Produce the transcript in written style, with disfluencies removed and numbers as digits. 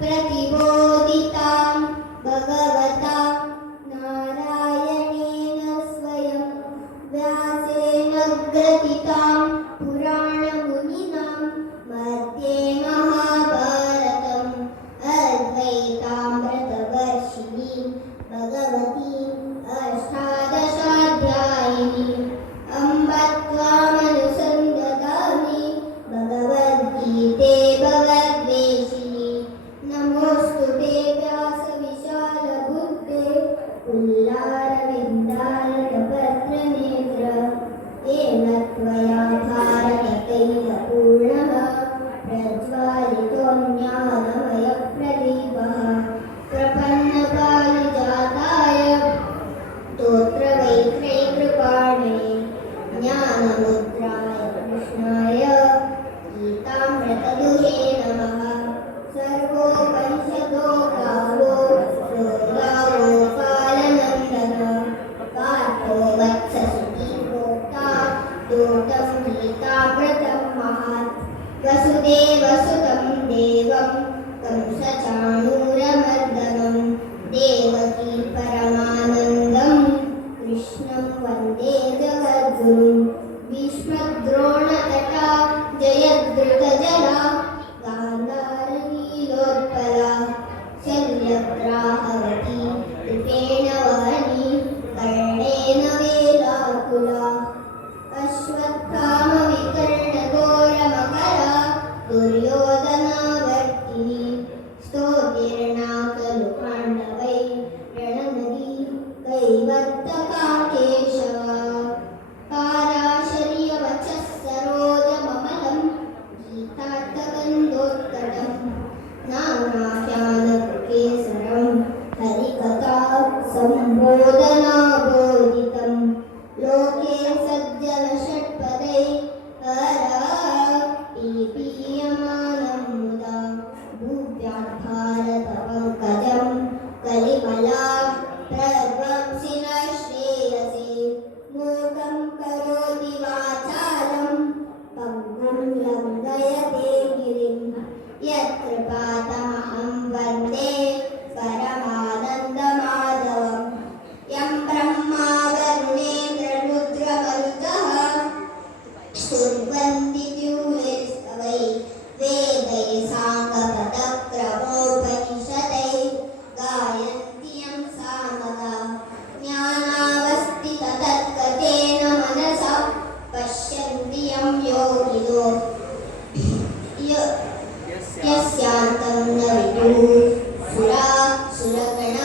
प्रतिबोधितां भगवता नारायणेन स्वयं व्यासेन ग्रथितां पुराणमुनिना मध्ये महाभारतम् अद्वैतामृतवर्षिणीं भगवतीम् अष्टादशाध्यायिनीम् अम्ब त्वामनुसन्दधामि भगवद्गीते भगवद्वेषिणि नमोऽस्तु ते व्यासविशालबुद्धे पुल्लारविन्दारकपत्रनेत्र येन त्वया भारततैलपूर्णः प्रज्वालितो ज्ञानमयप्रदीपः प्रपन्नपारिजाताय स्तोत्रवैत्रैकृपाणये ज्ञानमुद्राय कृष्णाय गीतामृतदुहे नमः। सर्वोपनिषदो गावो गावो कालनन्दन पार्थो वत्ससुती भोक्ता दूतं गीतामृतं महात् वसुदेवसुतं देवं कंसचाणूरमर्दनं देवकी परमानन्दं कृष्णं वन्दे जगद्गुरुं भीष्मद्रोणतटा जयद्रुतजला गान्धारनीलोत्पला शल्यग्राहवती कृपेण वहनी कर्णेन वेलाकुला अश्वत्थामविकर्णघोरमकरा दुर्योधनावर्तिनी स्तोतीर्णा खलु पाण्डवै रणनदी कैवर्तका केशव पाराशर्यवचः सरोजममलं गीतार्थगन्धोत्कटं नानाख्यानकेसरं हरिकथा सम्बोधनाबोधितं लोके सज्जनषट्पदै पीयमानं मुदा भूव्याद्भारतपङ्कजं कलिमला प्रध्वंसिनः श्रेयसे मूकं करोति वाचालं पङ्गुं लङ्घयते गिरिं यत्कृपातमहं वन्दे परमानन्दमाधवं यं ब्रह्मा वरुणेन्द्ररुद्रमरुतः स्तुवन्ति द्युलेस्तवै वेदैः साङ्गपदक्रमोपनिषदैः गायन्ति यं सामगा ज्ञानावस्थिततत्कथेन मनसा पश्यन्ति यं योगिनो यस्यान्तं न विदुः सुरासुरगणा